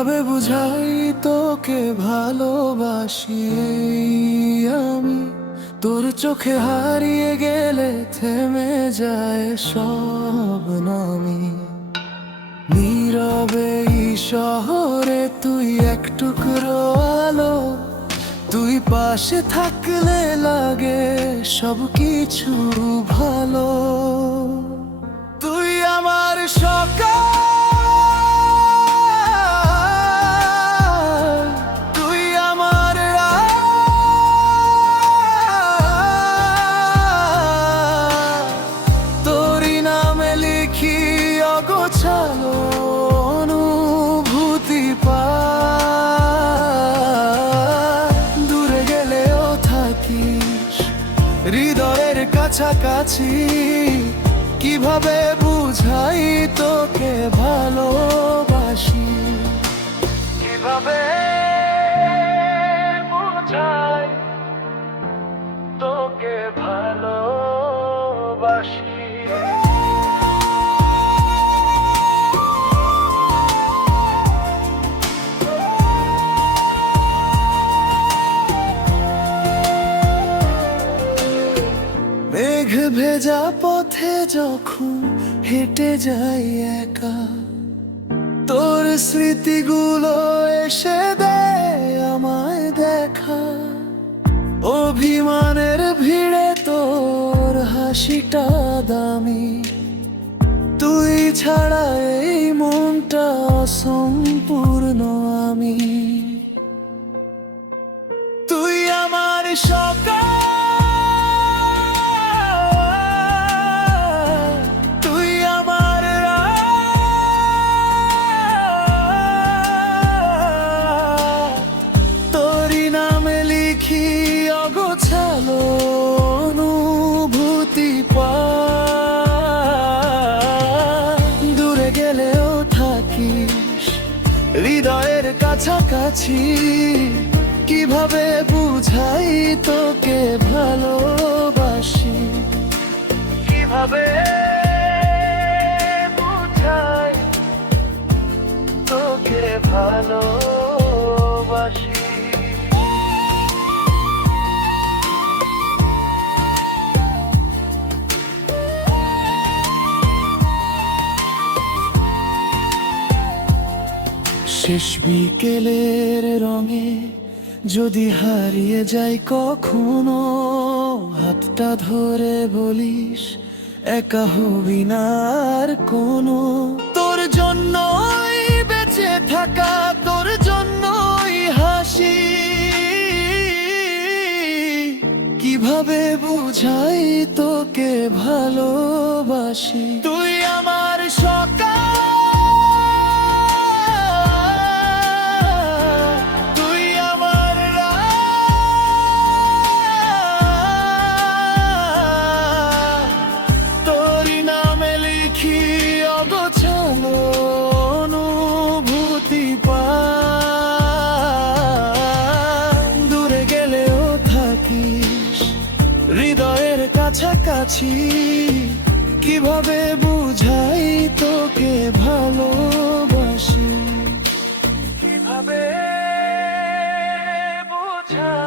কিভাবে বুঝাই তোকে ভালোবাসি আমি? তোর চোখে হারিয়ে গেলে থেমে যায় সব নামি। নীরবে এই শহরে তুই এক টুকরো আলো, তুই পাশে থাকলে লাগে সব কিছু ভালো। তুই আমার সকাল, তুই আমার রাত, তোরই নামে লিখি অগোছালো অনুভূতি পাই। দূরে গেলেও থাকিস হৃদয়ের কাছাকাছি, কিভাবে বুঝাই তোকে ভালোবাসি? কিভাবে বুঝাই তোকে ভালোবাসি? মেঘ ভেজা পথে যখন হেঁটে যাই একা, তোর স্মৃতিগুলো এসে দেয় আমায় দেখা। অভিমানের ভিড়ে তোর হাসিটা দামি, তুই ছাড়া এই মনটা অসম্পূর্ণ আমি। তুই আমার সকাল, অগোছালো অনুভূতি পাই। দূরে গেলেও থাকিস হৃদয়ের কাছাকাছি, কিভাবে বুঝাই তোকে ভালোবাসি? কিভাবে বুঝাই তোকে ভালোবাসি? শেষ বিকেলের রঙে যদি হারিয়ে যাই কখনো, হাতটা ধরে বলিস একা হবি না আর কোনো। তোর জন্যই বেঁচে থাকা, তোর জন্যই হাসি, কিভাবে বুঝাই তোকে ভালোবাসি? তুই আমার সকাল, অগোছালো অনুভূতি পাই। দূরে গেলেও থাকিস হৃদয়ের কাছাকাছি, কিভাবে বুঝাই তোকে ভালোবাসি? কিভাবে বুঝাই